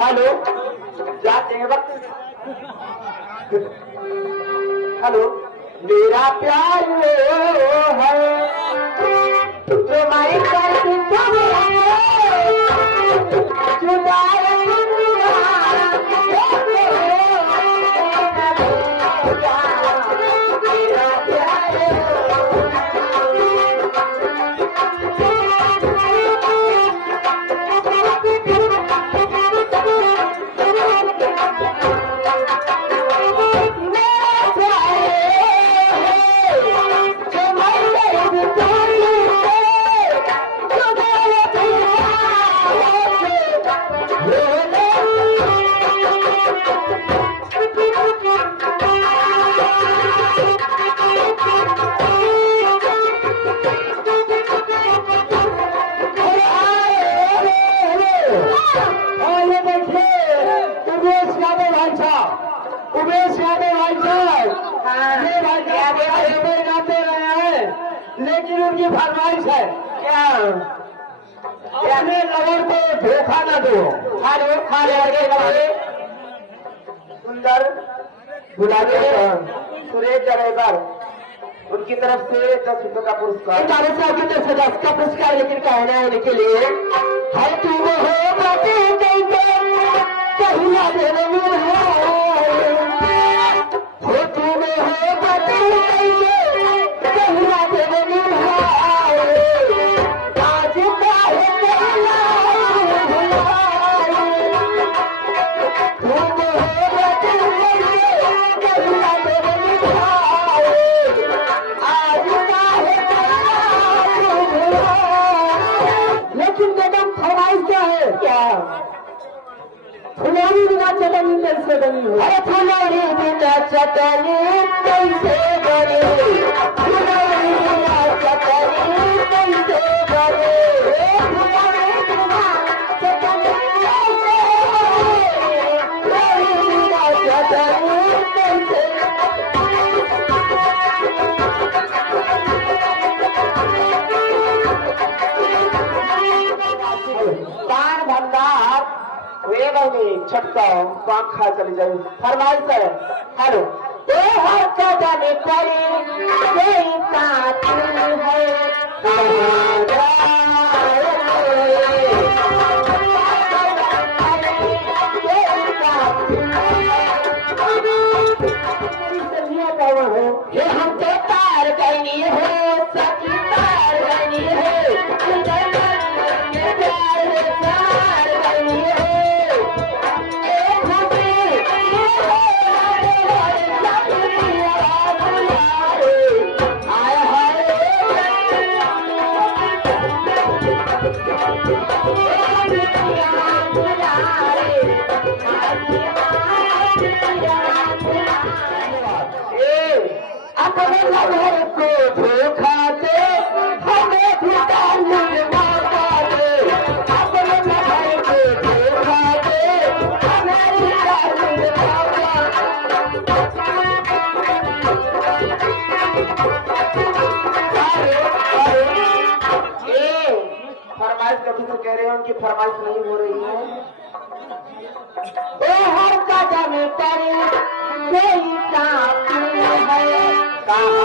हेलो जाते हैं वक्त। हेलो मेरा प्यार है तुम्हारी लेकिन उनकी फरमाइश है क्या अपने लवर को धोखा न दो। खाले सुंदर गुलाबी सुरेश ड्राइवर उनकी तरफ से 10 रुपए का पुरस्कार साहब की तरफ से 10 का पुरस्कार लेकिन कहना है उनके लिए है तुम हो फुलौरी बिना चटनी कैसे बनी? अरे फुलौरी बिना चटनी कैसे बनी? फुलौरी बिना चटनी कैसे बनी? फुलौरी बिना चटनी कैसे बनी? फुलौरी बिना चटनी कैसे? पान भंडार वे बनी छटका काम खा चली जाए फरमाइश है। हेलो हर कदम परी यही साथी है ये हम तो तार करनी है सखी तार करनी है अपने लवर को धोखा दे हमें अपने लवर को धोखा दे फरमाइश कभी तो कह रहे हैं उनकी फरमाइश नहीं हो रही है। हर कदम पर यही साथी है।